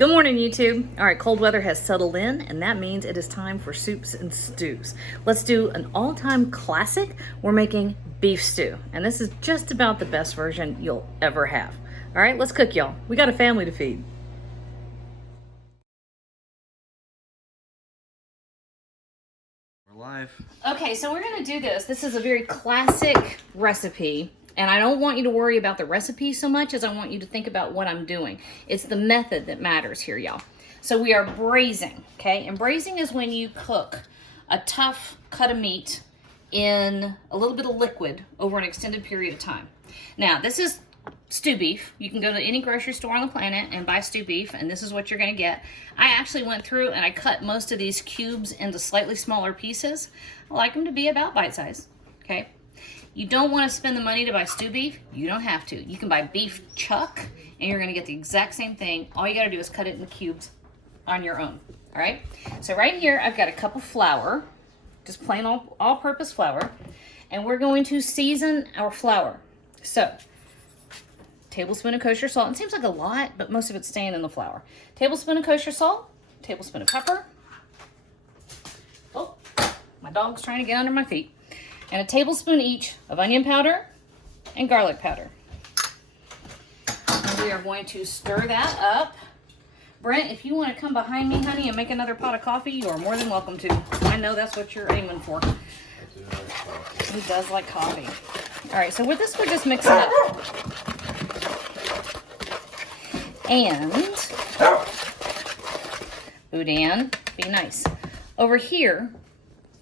Good morning, YouTube. All right, cold weather has settled in, and that means it is time for soups and stews. Let's do an all-time classic. We're making beef stew, and this is just about the best version you'll ever have. All right, let's cook, y'all. We got a family to feed. We're live. Okay, so we're gonna do this. This is a very classic recipe. And I don't want you to worry about the recipe so much as I want you to think about what I'm doing. It's the method that matters here, y'all. So we are braising, okay? And braising is when you cook a tough cut of meat in a little bit of liquid over an extended period of time. Now, this is stew beef. You can go to any grocery store on the planet and buy stew beef, and this is what you're gonna get. I actually went through and I cut most of these cubes into slightly smaller pieces. I like them to be about bite size, okay? You don't want to spend the money to buy stew beef. You don't have to. You can buy beef chuck, and you're going to get the exact same thing. All you got to do is cut it in cubes on your own. All right? So right here, I've got a cup of flour, just plain all-purpose flour, and we're going to season our flour. So, tablespoon of kosher salt. It seems like a lot, but most of it's staying in the flour. Tablespoon of kosher salt, tablespoon of pepper. Oh, my dog's trying to get under my feet. And a tablespoon each of onion powder and garlic powder. And we are going to stir that up. Brent, if you want to come behind me, honey, and make another pot of coffee, you are more than welcome to. I know that's what you're aiming for. He does like coffee. All right, so with this, we're just mixing it. And, Boudin, be nice. Over here,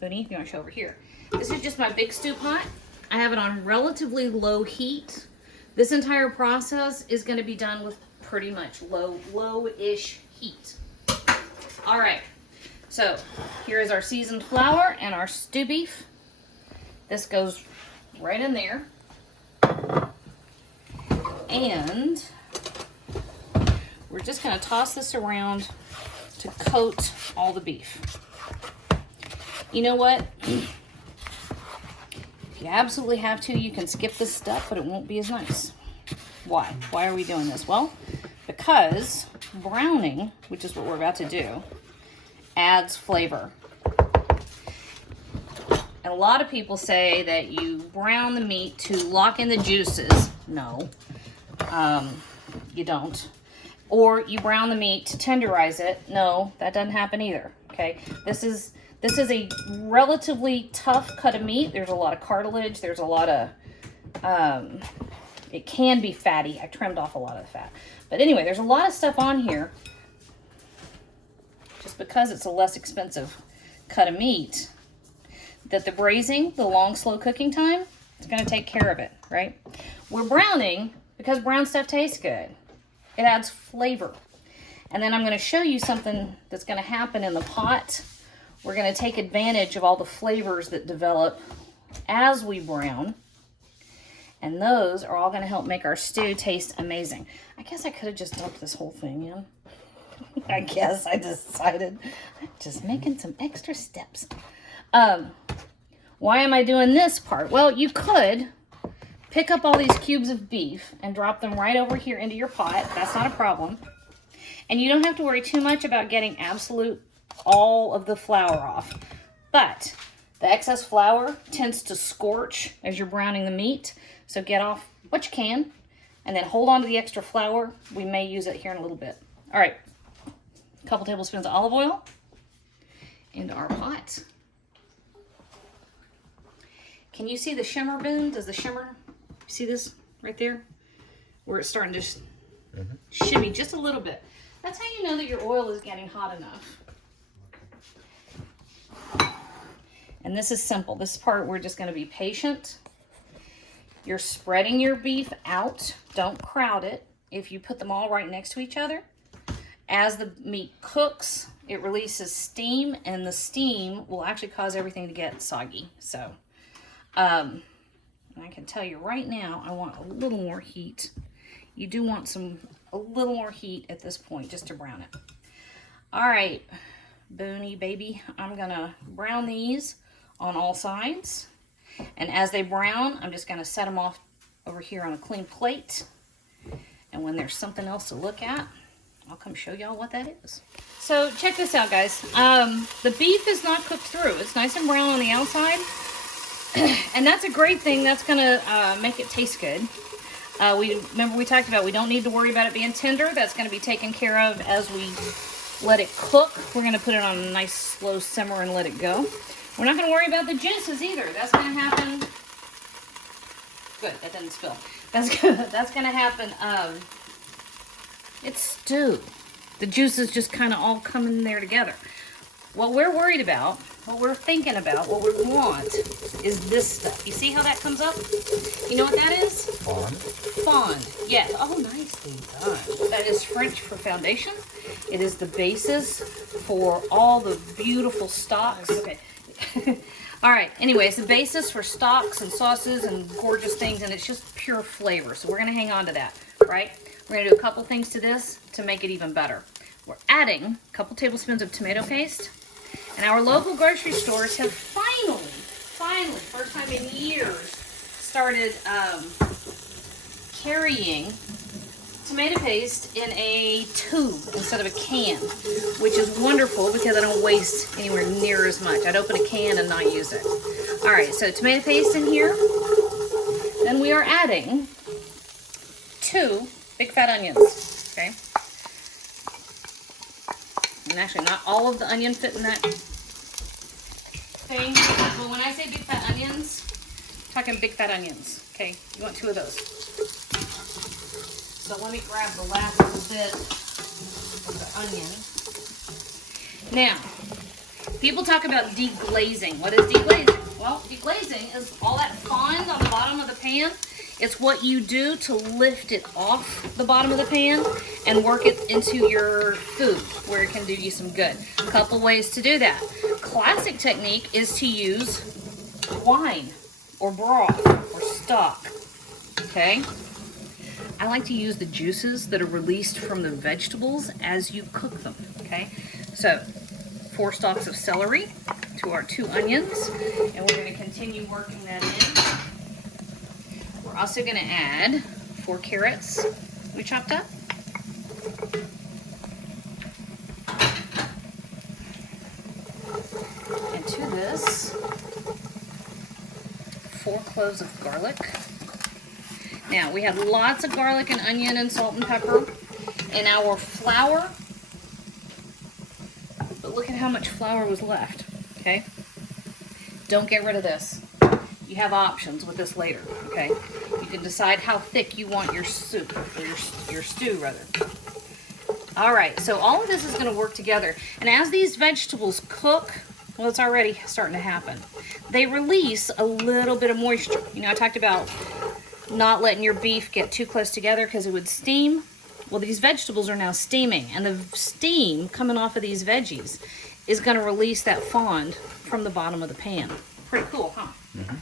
Boudin, if you want to show over here. This is just my big stew pot. I have it on relatively low heat. This entire process is going to be done with pretty much low-ish heat. All right, so here is our seasoned flour and our stew beef. This goes right in there. And we're just going to toss this around to coat all the beef. You know what? If you absolutely have to, you can skip this step, but it won't be as nice. Why? Why are we doing this? Well, because browning, which is what we're about to do, adds flavor. And a lot of people say that you brown the meat to lock in the juices. No, you don't. Or you brown the meat to tenderize it. No, that doesn't happen either, okay? This is a relatively tough cut of meat. There's a lot of cartilage. There's a lot of, it can be fatty. I trimmed off a lot of the fat. But anyway, there's a lot of stuff on here. Just because it's a less expensive cut of meat, that the braising, the long, slow cooking time, it's going to take care of it, right? We're browning because brown stuff tastes good. It adds flavor. And then I'm going to show you something that's going to happen in the pot. We're going to take advantage of all the flavors that develop as we brown. And those are all going to help make our stew taste amazing. I guess I could have just dumped this whole thing in. I guess I decided I'm just making some extra steps. Why am I doing this part? Well, you could pick up all these cubes of beef and drop them right over here into your pot. That's not a problem. And you don't have to worry too much about getting all of the flour off. But the excess flour tends to scorch as you're browning the meat. So get off what you can and then hold on to the extra flour. We may use it here in a little bit. All right, a couple tablespoons of olive oil into our pot. Can you see the shimmer, Boone? Does the shimmer, see this right there? Where it's starting to shimmy just a little bit. That's how you know that your oil is getting hot enough. And this is simple. This part, we're just going to be patient. You're spreading your beef out. Don't crowd it. If you put them all right next to each other, as the meat cooks, it releases steam, and the steam will actually cause everything to get soggy. So, I can tell you right now, I want a little more heat. You do want a little more heat at this point just to brown it. All right, Booney baby, I'm going to brown these on all sides. And as they brown, I'm just going to set them off over here on a clean plate. And when there's something else to look at, I'll come show y'all what that is. So check this out, guys. The beef is not cooked through. It's nice and brown on the outside. And that's a great thing. That's gonna make it taste good. Remember we talked about we don't need to worry about it being tender. That's gonna be taken care of as we let it cook. We're gonna put it on a nice slow simmer and let it go. We're not gonna worry about the juices either. That's gonna happen. Good, that didn't spill. That's gonna happen. It's stew. The juices just kind of all come in there together. What we're worried about, what we're thinking about, what we want is this stuff. You see how that comes up? You know what that is? Fond. Fond. Yes. Oh, nicely done. That is French for foundation. It is the basis for all the beautiful stocks. Okay. All right. Anyways, the basis for stocks and sauces and gorgeous things, and it's just pure flavor. So we're going to hang on to that, right? We're going to do a couple things to this to make it even better. We're adding a couple tablespoons of tomato paste. And our local grocery stores have finally, first time in years, started carrying tomato paste in a tube instead of a can, which is wonderful because I don't waste anywhere near as much. I'd open a can and not use it. All right, so tomato paste in here. Then we are adding 2 big fat onions, okay? And actually, not all of the onion fit in that thing. But when I say big fat onions, I'm talking big fat onions. Okay, you want 2 of those. So let me grab the last little bit of the onion. Now, people talk about deglazing. What is deglazing? Well, deglazing is all that fond on the bottom of the pan. It's what you do to lift it off the bottom of the pan and work it into your food where it can do you some good. A couple ways to do that. Classic technique is to use wine or broth or stock, okay? I like to use the juices that are released from the vegetables as you cook them, okay? So 4 stalks of celery to our 2 onions, and we're going to continue working that in. We're also going to add 4 carrots we chopped up. And to this, 4 cloves of garlic. Now, we have lots of garlic and onion and salt and pepper in our flour. But look at how much flour was left, okay? Don't get rid of this. You have options with this later, okay? You can decide how thick you want your soup, or your stew, rather. All right, so all of this is going to work together. And as these vegetables cook, well, it's already starting to happen. They release a little bit of moisture. You know, I talked about not letting your beef get too close together because it would steam. Well, these vegetables are now steaming, and the steam coming off of these veggies is going to release that fond from the bottom of the pan. Pretty cool, huh? Mm-hmm.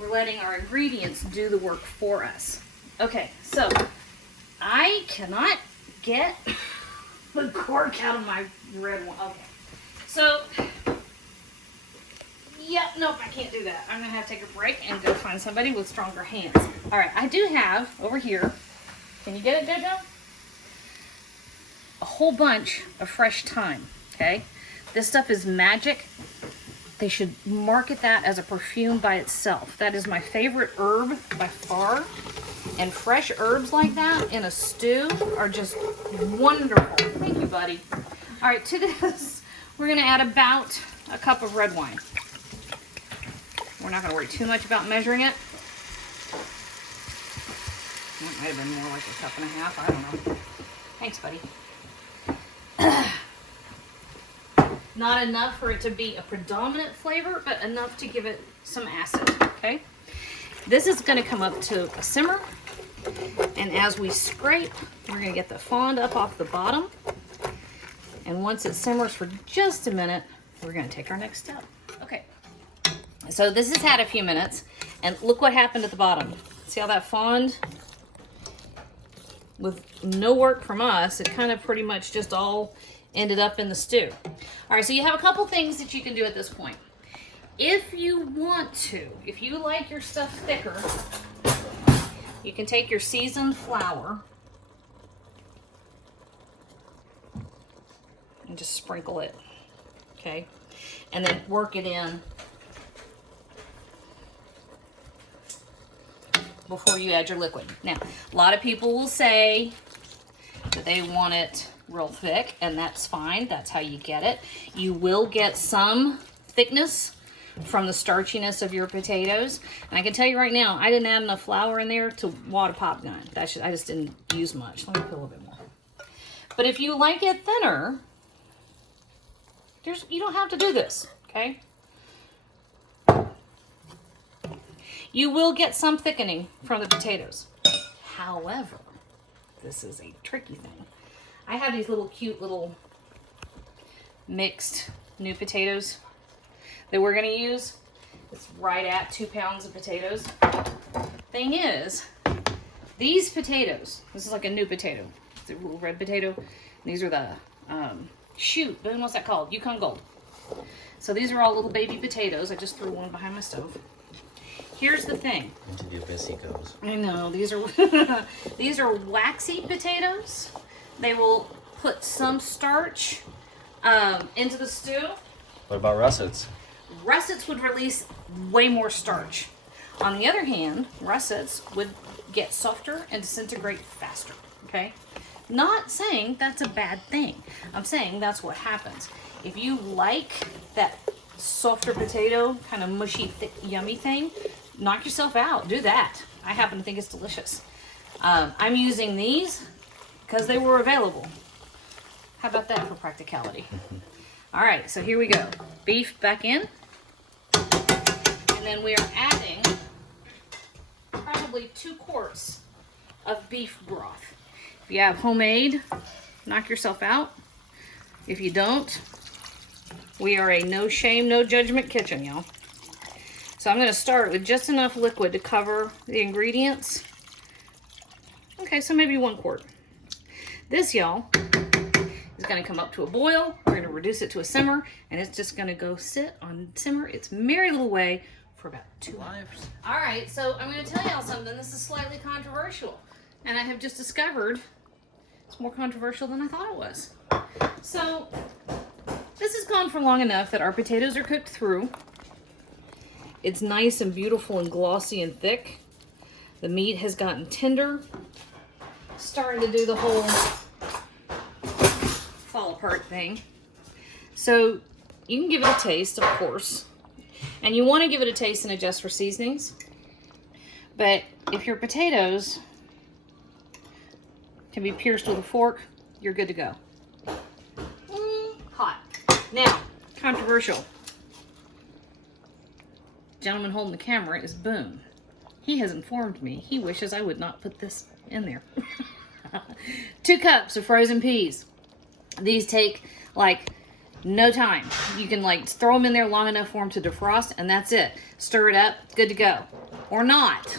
We're letting our ingredients do the work for us. Okay, so I cannot get the cork out of my red one. Okay, so yeah, nope, I can't do that. I'm gonna have to take a break and go find somebody with stronger hands. All right, I do have over here, can you get it, Jojo? A whole bunch of fresh thyme, okay? This stuff is magic. They should market that as a perfume by itself. That is my favorite herb by far. And fresh herbs like that in a stew are just wonderful. Thank you, buddy. All right, to this, we're gonna add about a cup of red wine. We're not gonna worry too much about measuring it. That might have been more like a cup and a half, I don't know. Thanks, buddy. Not enough for it to be a predominant flavor, but enough to give it some acid, okay? This is gonna come up to a simmer, and as we scrape, we're gonna get the fond up off the bottom. And once it simmers for just a minute, we're gonna take our next step. Okay, so this has had a few minutes, and look what happened at the bottom. See how that fond, with no work from us, it kind of pretty much just all ended up in the stew. All right, so you have a couple things that you can do at this point. If you want to, if you like your stuff thicker, you can take your seasoned flour and just sprinkle it, okay? And then work it in before you add your liquid. Now, a lot of people will say that they want it real thick, and that's fine. That's how you get it. You will get some thickness from the starchiness of your potatoes. And I can tell you right now, I didn't add enough flour in there to wad a pop gun. I just didn't use much. Let me put a little bit more. But if you like it thinner, you don't have to do this, okay? You will get some thickening from the potatoes. However, this is a tricky thing. I have these little cute little mixed new potatoes that we're gonna use. It's right at 2 pounds of potatoes. Thing is, these potatoes, this is like a new potato. It's a little red potato. These are the, what's that called? Yukon Gold. So these are all little baby potatoes. I just threw one behind my stove. Here's the thing. Into the abyss he goes. I know, these are these are waxy potatoes. They will put some starch into the stew. What about russets? Russets would release way more starch. On the other hand, russets would get softer and disintegrate faster, okay? Not saying that's a bad thing. I'm saying that's what happens. If you like that softer potato, kind of mushy, thick, yummy thing, knock yourself out. Do that. I happen to think it's delicious. I'm using these because they were available. How about that for practicality? All right, so here we go. Beef back in. And then we are adding probably 2 quarts of beef broth. If you have homemade, knock yourself out. If you don't, we are a no shame, no judgment kitchen, y'all. So I'm going to start with just enough liquid to cover the ingredients. Okay, so maybe 1 quart. This, y'all, is going to come up to a boil. We're going to reduce it to a simmer, and it's just going to go sit on simmer its merry little way for about 2 hours. All right, so I'm going to tell y'all something. This is slightly controversial, and I have just discovered it's more controversial than I thought it was. So this has gone for long enough that our potatoes are cooked through. It's nice and beautiful and glossy and thick. The meat has gotten tender. Starting to do the whole fall apart thing. So you can give it a taste, of course. And you want to give it a taste and adjust for seasonings. But if your potatoes can be pierced with a fork, you're good to go. Hot. Now, controversial. Gentleman holding the camera is Boone. He has informed me he wishes I would not put this in there. 2 cups of frozen peas. These take like no time. You can like throw them in there long enough for them to defrost, and that's it. Stir it up, good to go. Or not,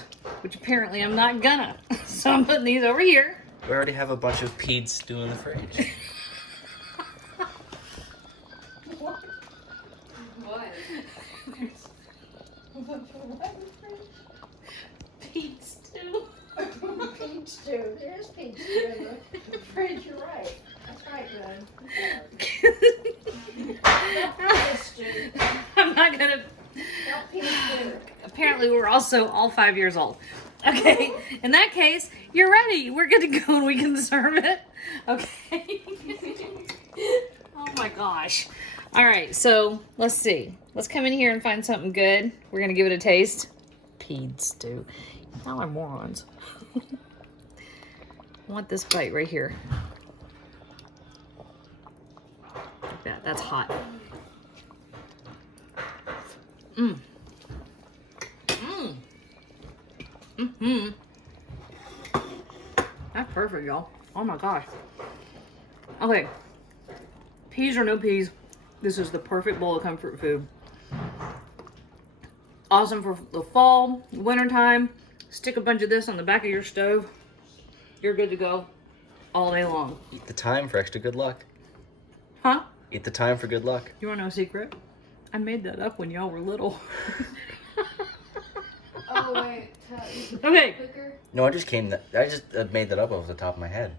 which apparently I'm not gonna. So I'm putting these over here. We already have a bunch of peed stew in the fridge. What? Peat stew. Peach stew. There's peach stew in the fridge. You're right. That's right, Glenn. I'm not gonna. Apparently, we're also all 5 years old. Okay, in that case, you're ready. We're good to go and we can serve it. Okay. Oh my gosh. All right, so let's see. Let's come in here and find something good. We're gonna give it a taste. Peed stew. Y'all are morons. I want this bite right here. Like that. That's hot. Mmm. Mmm. Mm-hmm. That's perfect, y'all. Oh my gosh. Okay. Peas or no peas, this is the perfect bowl of comfort food. Awesome for the fall, winter time. Stick a bunch of this on the back of your stove. You're good to go all day long. Eat the thyme for extra good luck. Huh? Eat the thyme for good luck. You want to know a secret? I made that up when y'all were little. Oh, wait. Okay. No, I just made that up off the top of my head.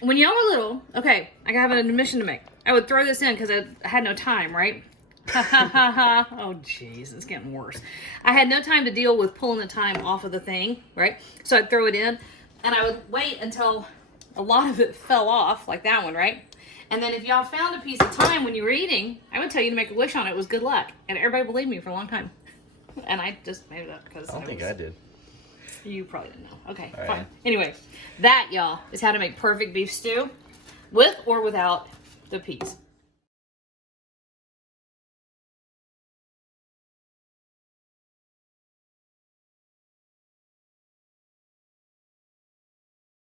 When y'all were little, okay, I have an admission to make. I would throw this in because I had no time, right? Ha ha ha ha. Oh, jeez, it's getting worse. I had no time to deal with pulling the thyme off of the thing, right? So I'd throw it in, and I would wait until a lot of it fell off, like that one, right? And then if y'all found a piece of thyme when you were eating, I would tell you to make a wish on it. It was good luck. And everybody believed me for a long time. And I just made it up because I don't think I did. You probably didn't know. Okay, All fine. right. Anyway, that, y'all, is how to make perfect beef stew with or without the peas.